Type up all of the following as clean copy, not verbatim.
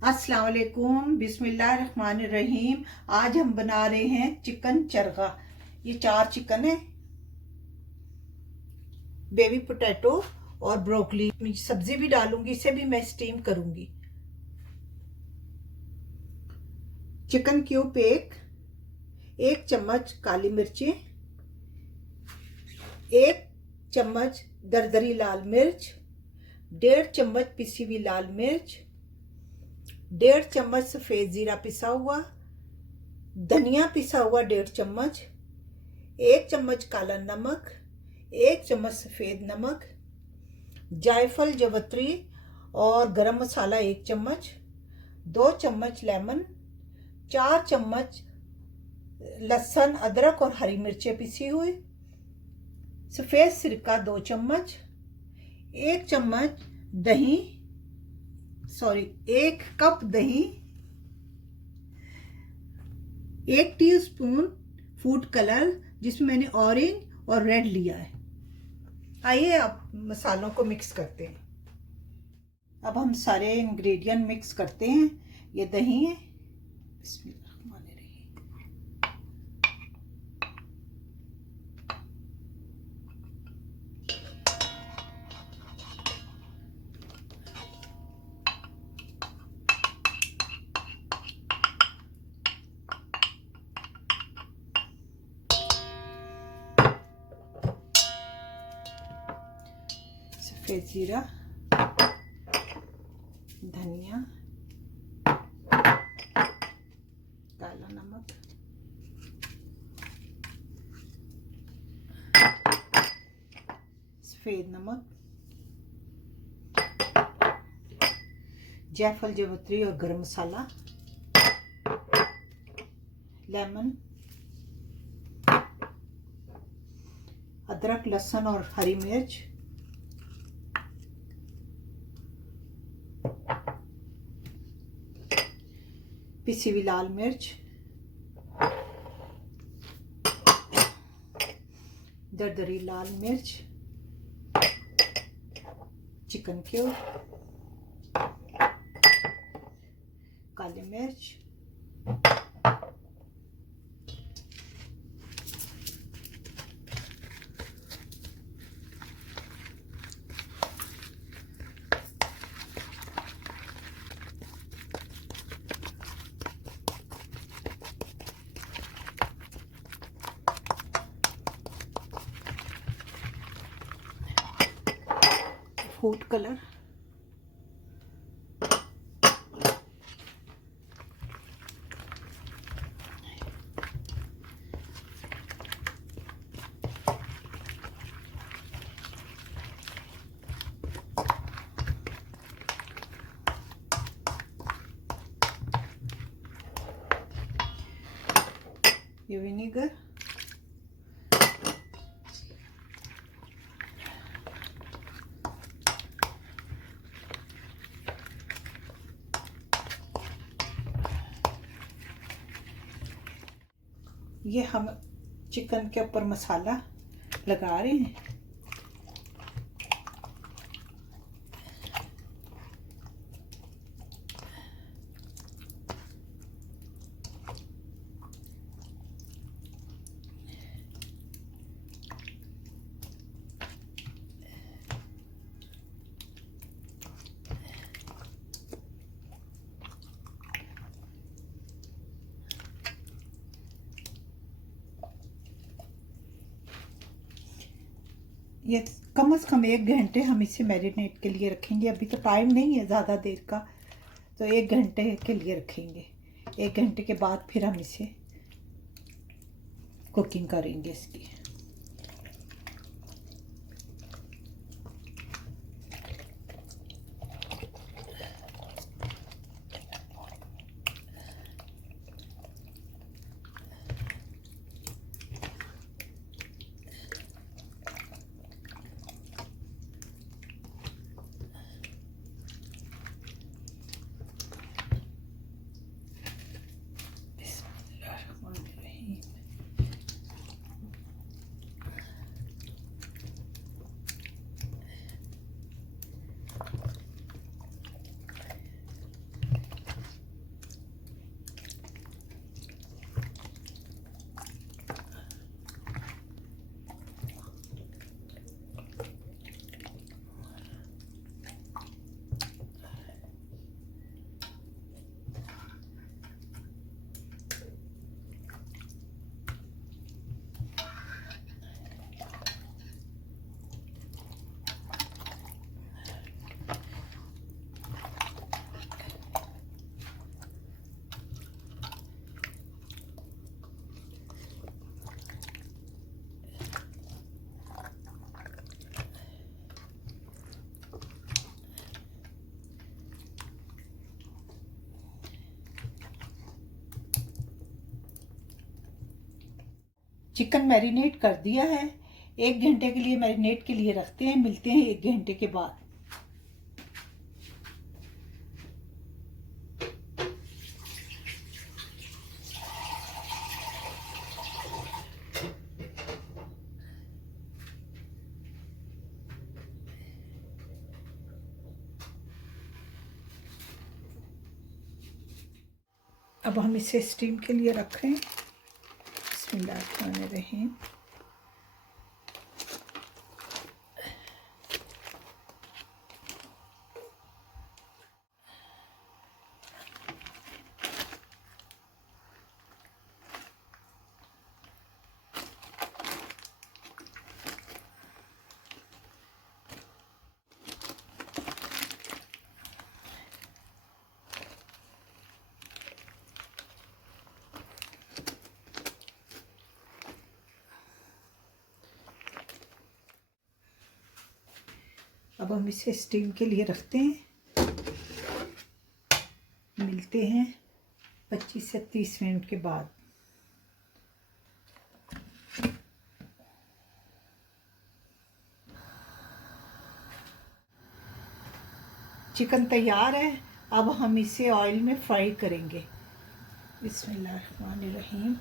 अस्सलाम वालेकुम, बिस्मिल्लाहिर्रहमानिर्रहीम। आज हम बना रहे हैं चिकन चरगा। ये 4 चिकन है, बेबी पोटैटो और ब्रोकली सब्जी भी डालूंगी, इसे भी मैं स्टीम करूंगी। चिकन क्यूब एक चम्मच काली मिर्ची, 1 चम्मच दरदरी लाल मिर्च, 1.5 चम्मच पिसी हुई लाल मिर्च, 1.5 चम्मच सफ़ेद ज़ीरा पिसा हुआ, धनिया पिसा हुआ 1.5 चम्मच, 1 चम्मच काला नमक, 1 चम्मच सफ़ेद नमक, जायफल जवत्री और गरम मसाला 1 चम्मच, 2 चम्मच लेमन, 4 चम्मच लहसुन अदरक और हरी मिर्चें पिसी हुई, सफ़ेद सिरका 2 चम्मच, 1 चम्मच दही, 1 कप दही, 1 टीस्पून फूड कलर जिसमें मैंने ऑरेंज और रेड लिया है। आइए अब मसालों को मिक्स करते हैं। अब हम सारे इंग्रेडिएंट मिक्स करते हैं। ये दही है, सफ़ेद जीरा, धनिया, काला नमक, सफ़ेद नमक, जायफल जवत्री और गरम मसाला, लेमन, अदरक लहसुन और हरी मिर्च, पिसी हुई लाल मिर्च, दरदरी लाल मिर्च, चिकन क्यूब, काली मिर्च, फूड कलर, ये विनेगर, ये हम चिकन के ऊपर मसाला लगा रहे हैं। ये कम से कम 1 घंटे हम इसे मैरिनेट के लिए रखेंगे। अभी तो टाइम नहीं है ज़्यादा देर का, तो 1 घंटे के लिए रखेंगे। 1 घंटे के बाद फिर हम इसे कुकिंग करेंगे इसकी। चिकन मैरिनेट कर दिया है, 1 घंटे के लिए मैरिनेट के लिए रखते हैं। मिलते हैं 1 घंटे के बाद। अब हम इसे स्टीम के लिए रखें। बिस्मिल्लाहिर्रहमानिर्रहीम। अब हम इसे स्टीम के लिए रखते हैं। मिलते हैं 25 से 30 मिनट के बाद। चिकन तैयार है। अब हम इसे ऑयल में फ्राई करेंगे। बिस्मिल्लाहिर्रहमानिर्रहीम।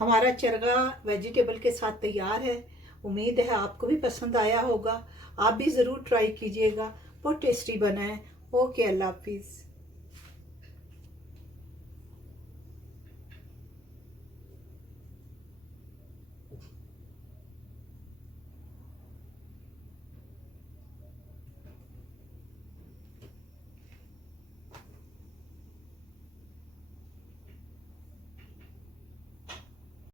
हमारा चरगा वेजिटेबल के साथ तैयार है। उम्मीद है आपको भी पसंद आया होगा। आप भी ज़रूर ट्राई कीजिएगा। बहुत टेस्टी बना है। ओके, अल्लाह हाफिज़।